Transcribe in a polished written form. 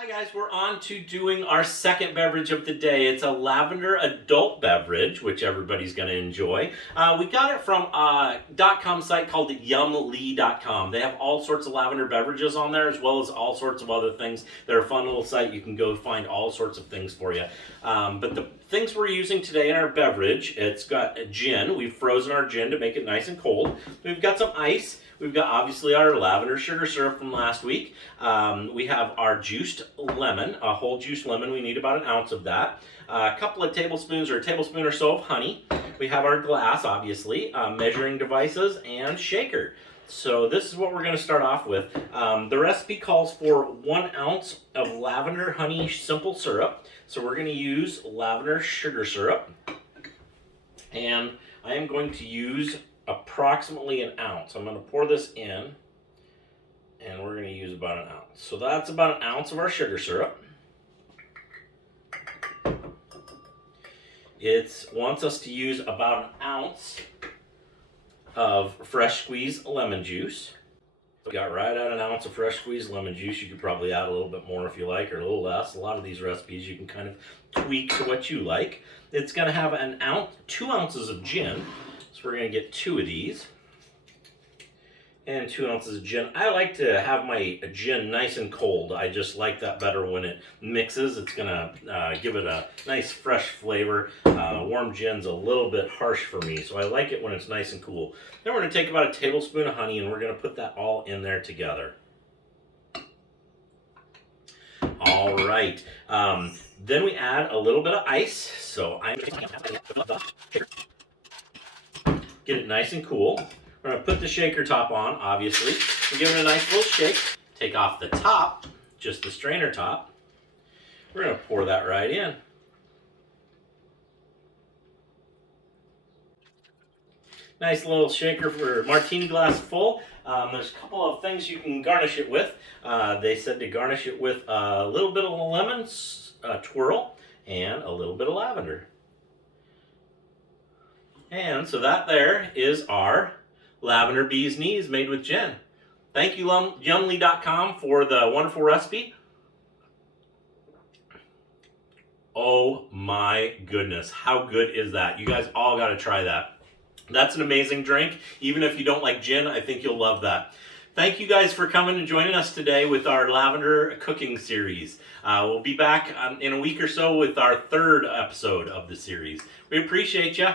Hi guys, we're on to doing our second beverage of the day. It's a lavender adult beverage, which everybody's going to enjoy. We got it from a .com site called yumly.com. They have all sorts of lavender beverages on there, as well as all sorts of other things. They're a fun little site. You can go find all sorts of things for you. But the things we're using today in our beverage, it's got a gin. We've frozen our gin to make it nice and cold. We've got some ice. We've got obviously our lavender sugar syrup from last week. We have our juiced lemon, a whole juiced lemon. We need about an ounce of that. A couple of tablespoons or a tablespoon or so of honey. We have our glass, obviously, measuring devices, and shaker. So this is what we're going to start off with. The recipe calls for 1 ounce of lavender honey simple syrup. So we're going to use lavender sugar syrup. And I am going to use approximately an ounce. I'm going to pour this in, and we're going to use about an ounce. So that's about an ounce of our sugar syrup. It wants us to use about an ounce of fresh squeezed lemon juice. We got right at an ounce of fresh squeezed lemon juice. You could probably add a little bit more if you like, or a little less. A lot of these recipes you can kind of tweak to what you like. It's going to have 2 ounces of gin. So we're going to get 2 of these. And 2 ounces of gin. I like to have my gin nice and cold. I just like that better when it mixes. It's going to give it a nice fresh flavor. Warm gin's a little bit harsh for me, so I like it when it's nice and cool. Then we're going to take about a tablespoon of honey, and we're going to put that all in there together. All right. Then we add a little bit of ice. So I'm get it nice and cool. We're going to put the shaker top on, obviously. We'll give it a nice little shake. Take off the top, just the strainer top. We're going to pour that right in. Nice little shaker for a martini glass full. There's a couple of things you can garnish it with. They said to garnish it with a little bit of lemon twirl and a little bit of lavender. And so that there is our lavender bee's knees made with gin. Thank you, yumly.com, for the wonderful recipe. Oh my goodness, how good is that? You guys all got to try that. That's an amazing drink. Even if you don't like gin, I think you'll love that. Thank you guys for coming and joining us today with our lavender cooking series. We'll be back in a week or so with our 3rd episode of the series. We appreciate you.